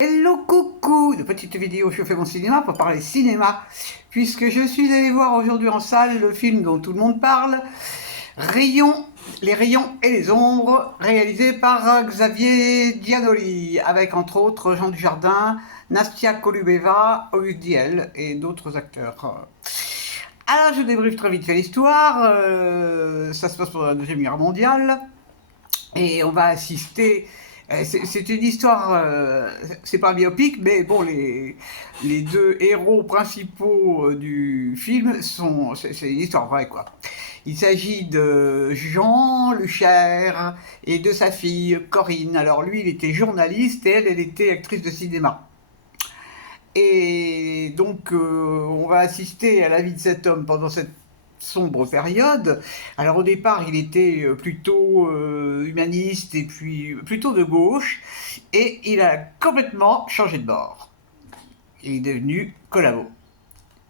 Hello coucou, de petite vidéo je fais mon cinéma pour parler cinéma, puisque je suis allé voir aujourd'hui en salle le film dont tout le monde parle, Les rayons et les ombres, réalisé par Xavier Giannoli, avec entre autres Jean Dujardin, Nastia Kolubeva, Auguste Diel et d'autres acteurs. Alors je débriefe très vite fait l'histoire, ça se passe pendant la Deuxième Guerre mondiale, et on va assister. C'est une histoire, c'est pas un biopic, mais bon, les deux héros principaux du film c'est une histoire vraie, quoi. Il s'agit de Jean Luchaire et de sa fille Corinne. Alors lui, il était journaliste et elle était actrice de cinéma. Et donc, on va assister à la vie de cet homme pendant cette sombre période. Alors au départ, il était plutôt humaniste et puis plutôt de gauche, et il a complètement changé de bord. Il est devenu collabo.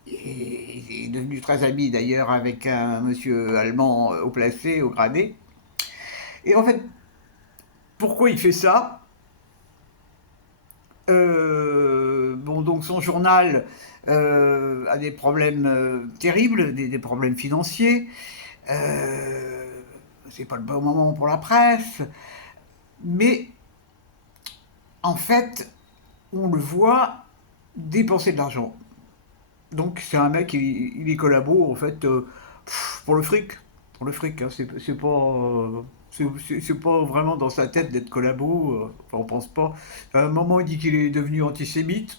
Et il est devenu très ami d'ailleurs avec un monsieur allemand haut placé, haut gradé. Et en fait, pourquoi il fait ça? Bon, donc son journal a des problèmes terribles, des problèmes financiers. Euh, c'est pas le bon moment pour la presse, mais en fait, on le voit dépenser de l'argent. Donc c'est un mec, il est collabo en fait pour le fric, hein. C'est pas, c'est pas vraiment dans sa tête d'être collabo. Enfin, on pense pas. À un moment, il dit qu'il est devenu antisémite.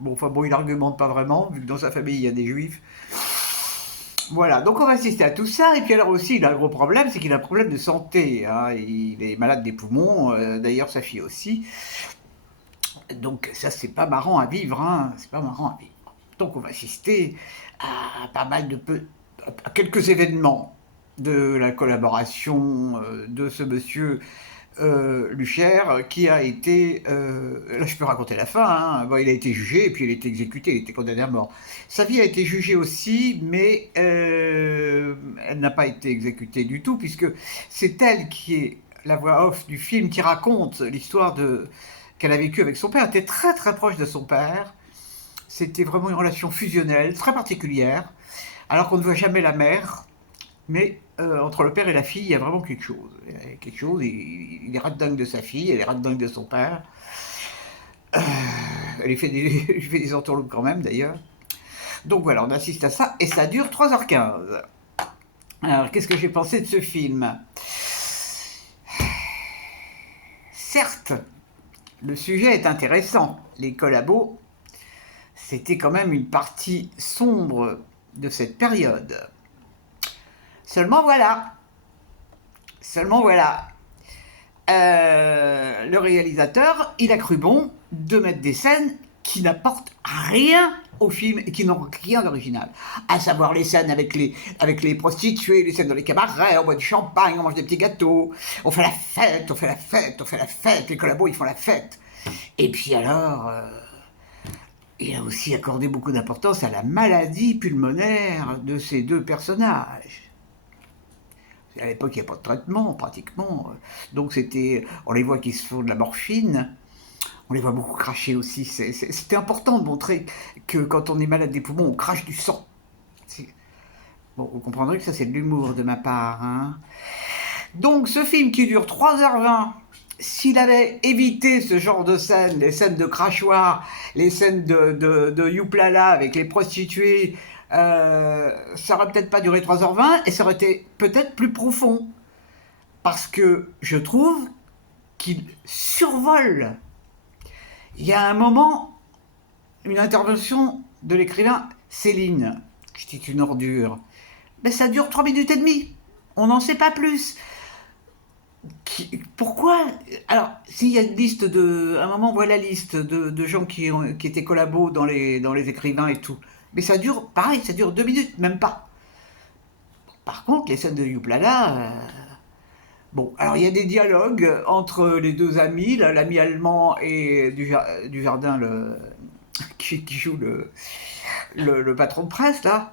Bon, enfin bon, il argumente pas vraiment, vu que dans sa famille il y a des juifs. Voilà, donc on va assister à tout ça. Et puis alors aussi, il a un gros problème, c'est qu'il a un problème de santé, hein. Il est malade des poumons, d'ailleurs sa fille aussi. Donc ça, c'est pas marrant à vivre, hein. C'est pas marrant à vivre. Donc on va assister à pas mal à quelques événements de la collaboration de ce monsieur Luchaire, qui a été, là je peux raconter la fin, hein. Bon, il a été jugé et puis il a été exécuté, il a été condamné à mort. Sa vie a été jugée aussi, mais elle n'a pas été exécutée du tout, puisque c'est elle qui est la voix off du film, qui raconte l'histoire qu'elle a vécue avec son père. Elle était très très proche de son père. C'était vraiment une relation fusionnelle, très particulière, alors qu'on ne voit jamais la mère. Mais entre le père et la fille, il y a vraiment quelque chose. Il y a quelque chose, il est rat-dingue de sa fille, elle est rat-dingue de son père. Elle lui fait lui fait des entourloupes quand même, d'ailleurs. Donc voilà, on assiste à ça, et ça dure 3h15. Alors, qu'est-ce que j'ai pensé de ce film? Certes, le sujet est intéressant. Les collabos, c'était quand même une partie sombre de cette période. Seulement voilà, seulement voilà, le réalisateur, il a cru bon de mettre des scènes qui n'apportent rien au film et qui n'ont rien d'original. À savoir les scènes avec les prostituées, les scènes dans les cabarets, on boit du champagne, on mange des petits gâteaux, on fait la fête, on fait la fête, on fait la fête, les collabos ils font la fête. Et puis alors, il a aussi accordé beaucoup d'importance à la maladie pulmonaire de ces deux personnages. À l'époque, il n'y a pas de traitement, pratiquement. Donc on les voit qui se font de la morphine. On les voit beaucoup cracher aussi. C'était important de montrer que quand on est malade des poumons, on crache du sang. Bon, vous comprendrez que ça, c'est de l'humour de ma part, hein. Donc, ce film qui dure 3h20, s'il avait évité ce genre de scènes, les scènes de crachoir, les scènes de youplala avec les prostituées, ça aurait peut-être pas duré 3h20 et ça aurait été peut-être plus profond. Parce que je trouve qu'il survole. Il y a un moment, une intervention de l'écrivain Céline, qui est une ordure, mais ça dure 3 minutes et demie. On n'en sait pas plus. Pourquoi? Alors, s'il y a une liste à un moment, on voit la liste de gens qui étaient collabos dans les écrivains et tout. Mais ça dure, pareil, ça dure 2 minutes, même pas. Par contre, les scènes de Youplala, bon, alors il y a des dialogues entre les deux amis, l'ami allemand et Dujardin, qui joue le patron de presse, là.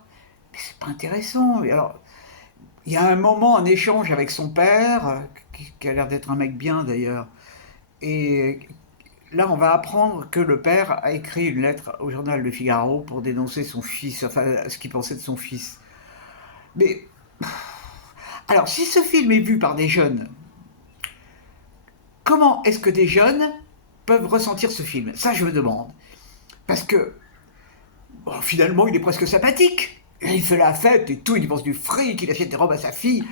Mais c'est pas intéressant. Et alors, il y a un moment, un échange avec son père, qui a l'air d'être un mec bien d'ailleurs, et là, on va apprendre que le père a écrit une lettre au journal Le Figaro pour dénoncer son fils, enfin, ce qu'il pensait de son fils. Mais, alors, si ce film est vu par des jeunes, comment est-ce que des jeunes peuvent ressentir ce film? Ça, je me demande. Parce que, bon, finalement, il est presque sympathique. Il fait la fête et tout, il dépense du fric, il achète des robes à sa fille.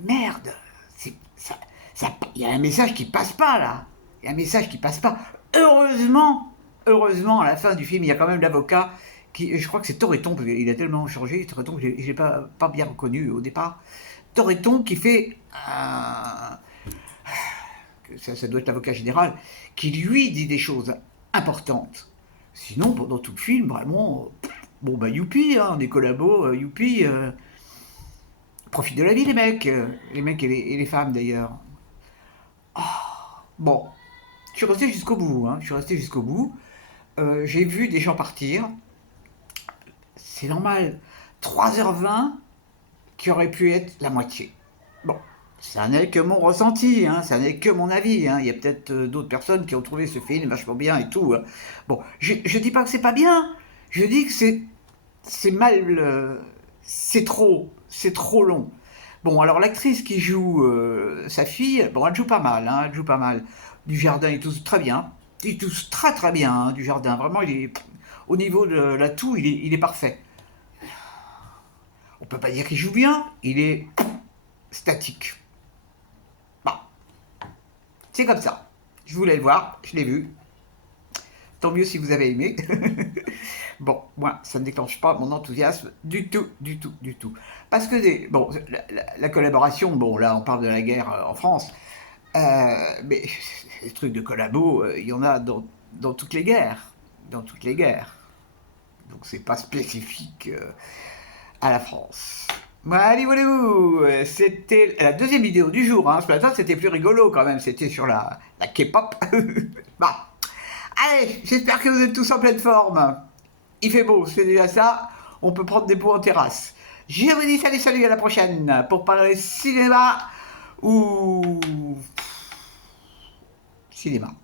Merde, il y a un message qui passe pas là. Il y a un message qui passe pas. Heureusement, à la fin du film, il y a quand même l'avocat qui, je crois que c'est Toretton, parce qu'il a tellement changé, Toretton, je l'ai pas bien reconnu au départ. Toretton qui fait ça doit être l'avocat général, qui lui dit des choses importantes. Sinon, pendant tout le film, vraiment, bon bah youpi, hein, on est collabos, youpi, profite de la vie les mecs et les femmes d'ailleurs. Bon, je suis resté jusqu'au bout, hein, je suis resté jusqu'au bout. J'ai vu des gens partir, c'est normal, 3h20 qui aurait pu être la moitié. Bon, ça n'est que mon ressenti, hein, ça n'est que mon avis. Hein. Il y a peut-être d'autres personnes qui ont trouvé ce film vachement bien et tout. Hein. Bon, je dis pas que c'est pas bien, je dis que c'est mal, c'est trop long. Bon, alors l'actrice qui joue sa fille, bon, elle joue pas mal, hein, elle joue pas mal. Dujardin est tous très bien, il tous très très bien, hein, Dujardin. Vraiment, il est au niveau de l'atout, il est parfait. On peut pas dire qu'il joue bien, il est statique. Bon, c'est comme ça. Je voulais le voir, je l'ai vu. Tant mieux si vous avez aimé. Bon, moi, ça ne déclenche pas mon enthousiasme du tout, du tout, du tout. Parce que, bon, la collaboration, bon, là, on parle de la guerre en France, mais les trucs de collabo, il y en a dans toutes les guerres. Dans toutes les guerres. Donc, c'est pas spécifique à la France. Voilà, c'était la deuxième vidéo du jour. Hein. Ce matin, c'était plus rigolo quand même. C'était sur la K-pop. Bah. Allez, j'espère que vous êtes tous en pleine forme. Il fait beau, c'est déjà ça. On peut prendre des pots en terrasse. Je vous dis salut, à la prochaine pour parler cinéma ou cinéma.